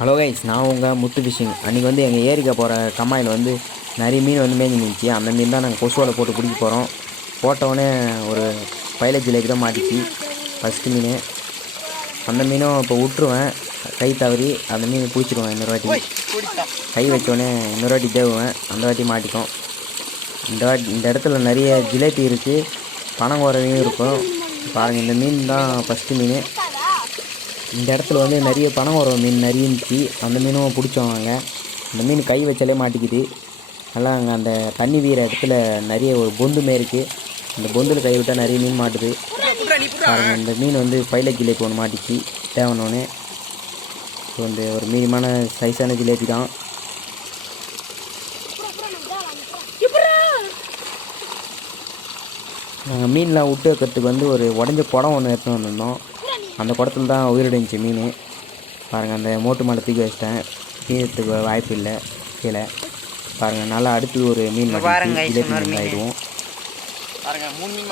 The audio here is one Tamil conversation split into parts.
ஹலோ கைஸ், நான் உங்கள் முத்து ஃபிஷிங். அன்றைக்கி வந்து எங்கள் ஏரிக்கா போகிற கம்மாயில் வந்து நிறைய மீன் வந்து மேய்ஞ்சி நின்றுச்சு. அந்த மீன் தான் நாங்கள் கொசுவலை போட்டு பிடிக்க போகிறோம். போட்டவுடனே ஒரு பைலட் லேக் தான் மாட்டிச்சு ஃபஸ்ட்டு மீன். அந்த மீனும் இப்போ விட்டுருவேன், கை தவறி அந்த மீன் பிடிச்சிடுவேன். இன்னொரு வாட்டி கை வச்சோடனே இன்னொரு வாட்டி தேவுவேன், அந்த வாட்டி மாட்டிக்கும். இந்த இடத்துல நிறைய ஜிலேபி இருக்குது, பனங்குரவையும் இருக்கும். பாருங்கள், இந்த மீன் தான் ஃபஸ்ட்டு மீன். இந்த இடத்துல வந்து நிறைய பனங்குரவை மீன் நிறைய இருந்துச்சு. அந்த மீனும் பிடிச்சோம் நாங்கள். அந்த மீன் கை வச்சாலே மாட்டிக்குது. நல்லா அங்கே அந்த தண்ணி வீர இடத்துல நிறைய ஒரு பொந்து மாரி இருக்குது. அந்த பொந்தில் கை விட்டால் நிறைய மீன் மாட்டுது. பாருங்கள், இந்த மீன் வந்து பைலட் ஜிலேபி ஒன்று மாட்டிச்சு தேவனோன்னு. ஸோ இந்த ஒரு மீடியமான சைஸான ஜிலேபி தான். நாங்கள் மீன்லாம் விட்டு வைக்கிறதுக்கு வந்து ஒரு உடஞ்ச குடம் ஒன்று எடுத்துன்னு வந்திருந்தோம். அந்த குடத்துல தான் உயிரிழந்துச்சு மீன். பாருங்கள், அந்த மோட்டு மேலே தூக்கி வச்சிட்டேன், மீனத்துக்கு வாய்ப்பு இல்லை கீழே. பாருங்கள், நல்லா அடுத்து ஒரு மீன் மாட்டிக்கிச்சு. ஜிலேபி மீன் ஆகிடுவோம்.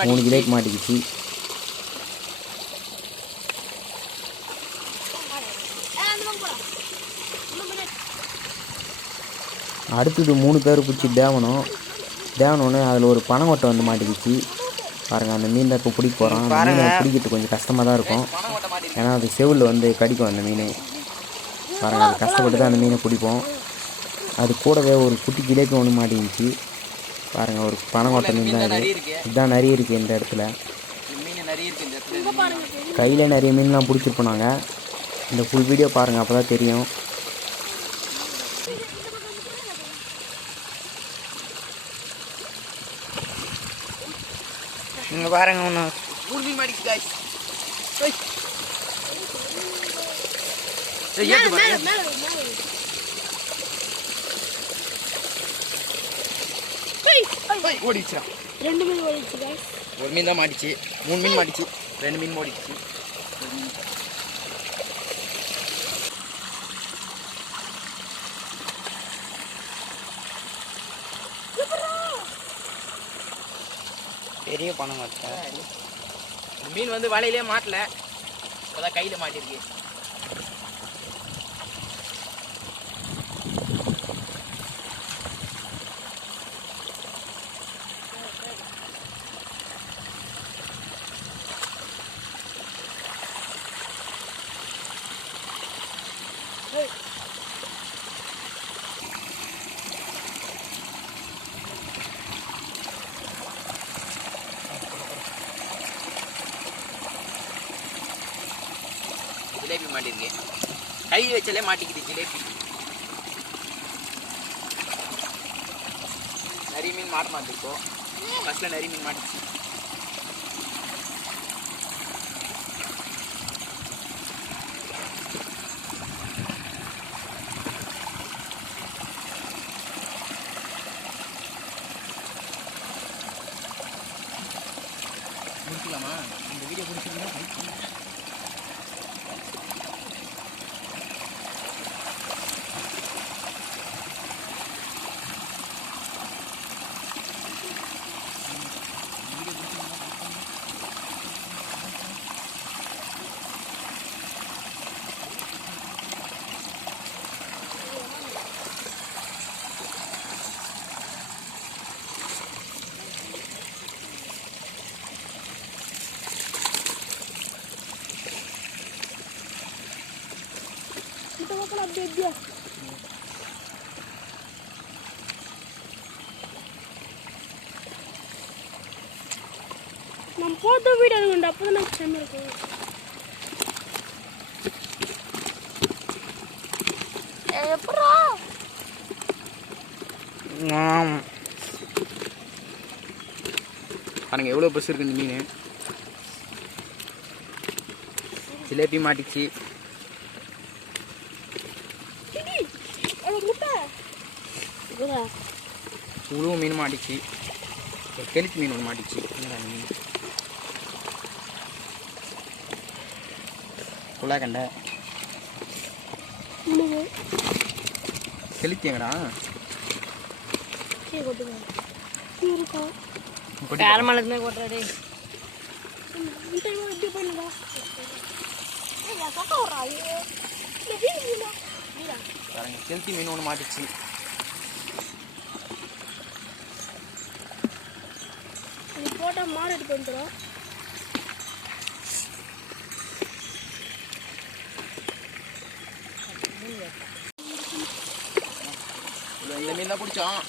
3 ஜிலேபி மாட்டிக்கிச்சு. அடுத்தது 3 பேர் பிடிச்சி தேவனோன்னு அதில் ஒரு பனங்கொட்டை வந்து மாட்டிக்கிச்சு. பாருங்கள், அந்த மீன் தான் இப்போ பிடிக்க போகிறோம். அந்த மீனை பிடிக்கிறது கொஞ்சம் கஷ்டமாக தான் இருக்கும், ஏன்னா அது செவுலில் வந்து கடிக்கும் அந்த மீன். பாருங்கள், அது கஷ்டப்பட்டு தான் அந்த மீனை பிடிப்போம். அது கூடவே ஒரு குட்டி ஜிலேபி ஒன்று மாட்டிக்கிச்சு. பாருங்கள், ஒரு பனங்கொட்டை மீன் தான் இது. இதுதான் நிறைய இருக்குது இந்த இடத்துல. கையில் நிறைய மீன்லாம் பிடிச்சிருப்போம் நாங்கள். இந்த ஃபுல் வீடியோ பாருங்கள், அப்போ தான் தெரியும். இங்கே பாருங்க, ஒன்று 3 மீன் மாட்டிக்கிச்சு guys. ஓடிச்சா 2 மீன் ஓடிச்சு guys. ஒரு மீன் தான் மாட்டிச்சு. 3 மீன் மாட்டிச்சு, 2 மீன் ஓடிச்சு. பெரிய பணம் மாட்டேன். மீன் வந்து வலையிலே மாட்டல, இப்போதான் கையில் மாட்டிருக்கு. ஜிலேபி மாட்டிருக்கு, கை வச்சாலே மாட்டிக்குது ஜிலேபி. நிறைய மீன் மாட்ட மாட்டிருக்கோம். ஃபஸ்ட்டில் நிறைய மீன் மாட்டிச்சு. முடிக்கலாமா? இந்த வீடியோ பிடிச்சிருந்தா லைக் பண்ணுங்க. நம்ம போட்டோ வீடியோ எடுக்கணும், அப்போ தான் எனக்கு டைம் இருக்கும். எப்படா பாருங்க எவ்வளோ பஸ் இருக்கு இந்த மீன். ஜிலேபி மாட்டிச்சு. உழுவு மீன் மாட்டிச்சு. ஒரு கெளுத்தி மீன் ஒன்று மாட்டிச்சு. மீன் குள்ளாக்கண்டை கெளுத்தி எங்கடா? காரமலத்துமே கொட்டுறாடே. பாருங்கள், கெளுத்தி மீன் ஒன்று மாட்டிச்சு. இது போட்டால் மாடு எடுத்து வந்துடும். இந்த மீன் தான் பிடிச்சோம்.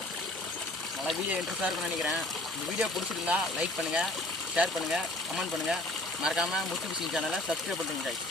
நல்லா வீடியோ இன்ட்ரெஸ்டாக இருக்கும்னு நினைக்கிறேன். இந்த வீடியோ பிடிச்சிருந்தா லைக் பண்ணுங்கள், ஷேர் பண்ணுங்கள், கமெண்ட் பண்ணுங்கள். மறக்காமல் முத்து ஃபிஷிங் சேனலை சப்ஸ்கிரைப் பண்ணுங்க guys.